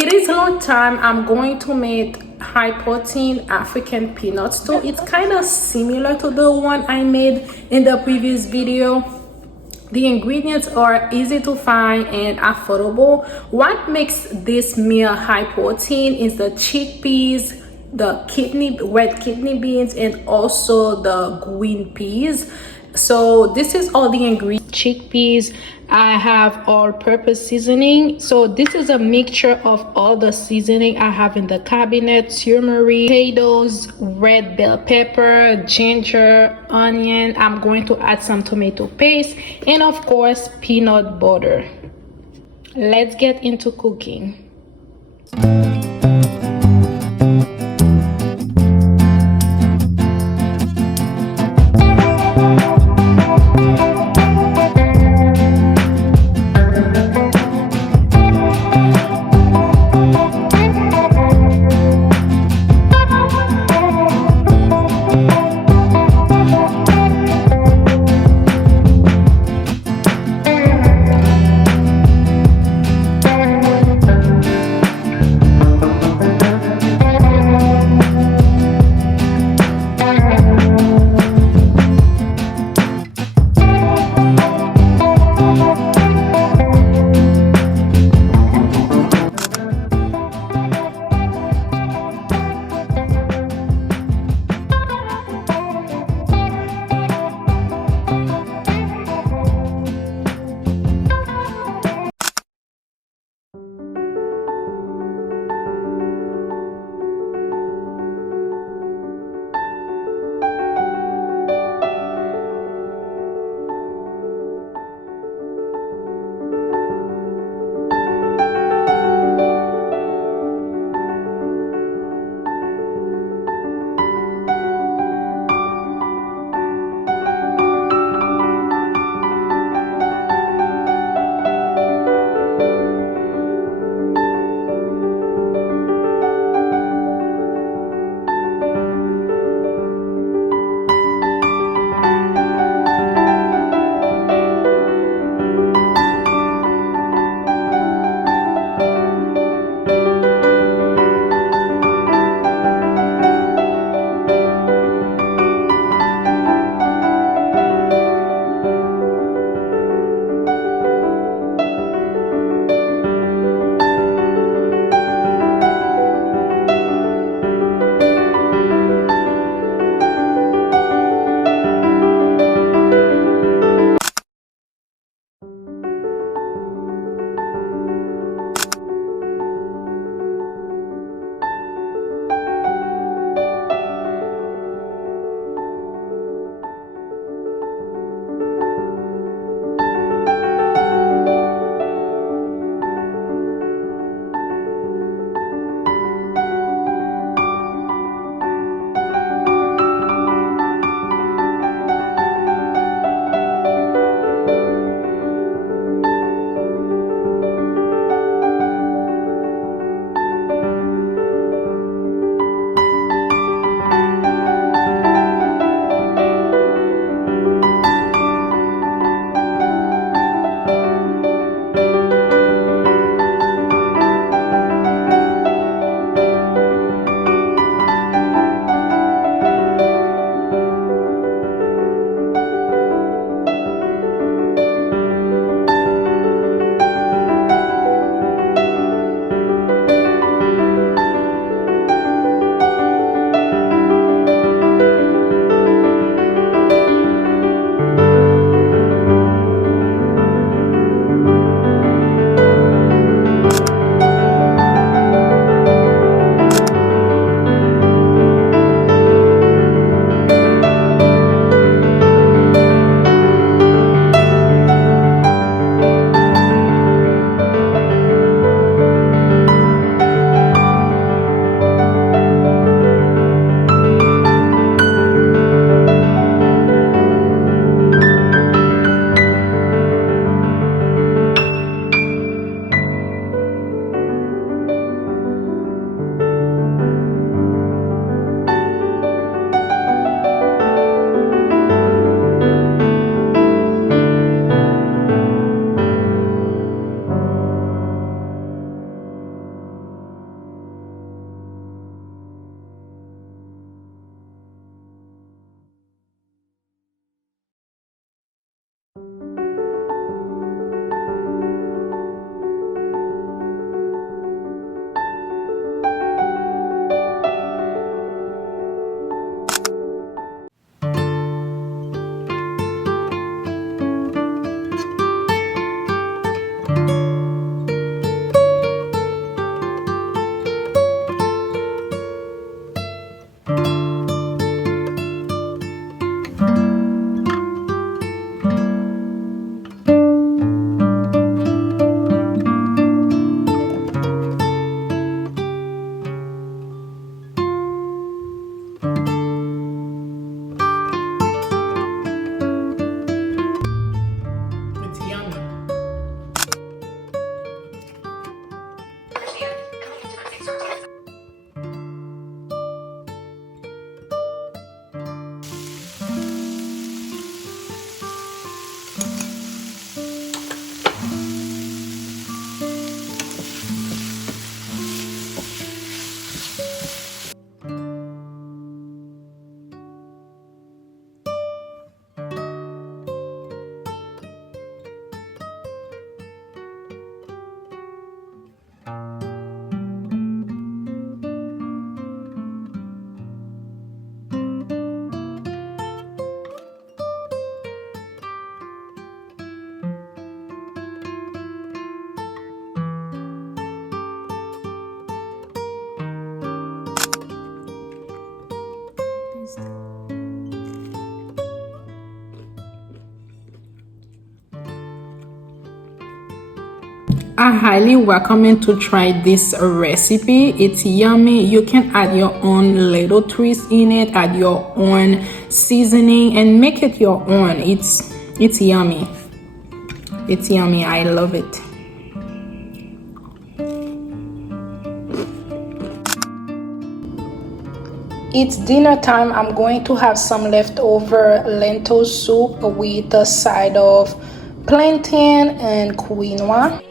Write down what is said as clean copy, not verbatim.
It is lunch time. I'm going to make high protein African peanut stew. It's kind of similar to the one I made in the previous video. The ingredients are easy to find and affordable. What makes this meal high protein is the chickpeas, the red kidney beans, and also the green peas. So this is all the ingredients. Chickpeas, I have all-purpose seasoning. So this is a mixture of all the seasoning I have in the cabinet: turmeric, potatoes, red bell pepper, ginger, onion. I'm going to add some tomato paste, and of course peanut butter. Let's get into cooking. I highly recommend to try this recipe. It's yummy. You can add your own little twist in it, add your own seasoning, and make it your own. It's yummy. It's yummy. I love it. It's dinner time. I'm going to have some leftover lentil soup with a side of plantain and quinoa.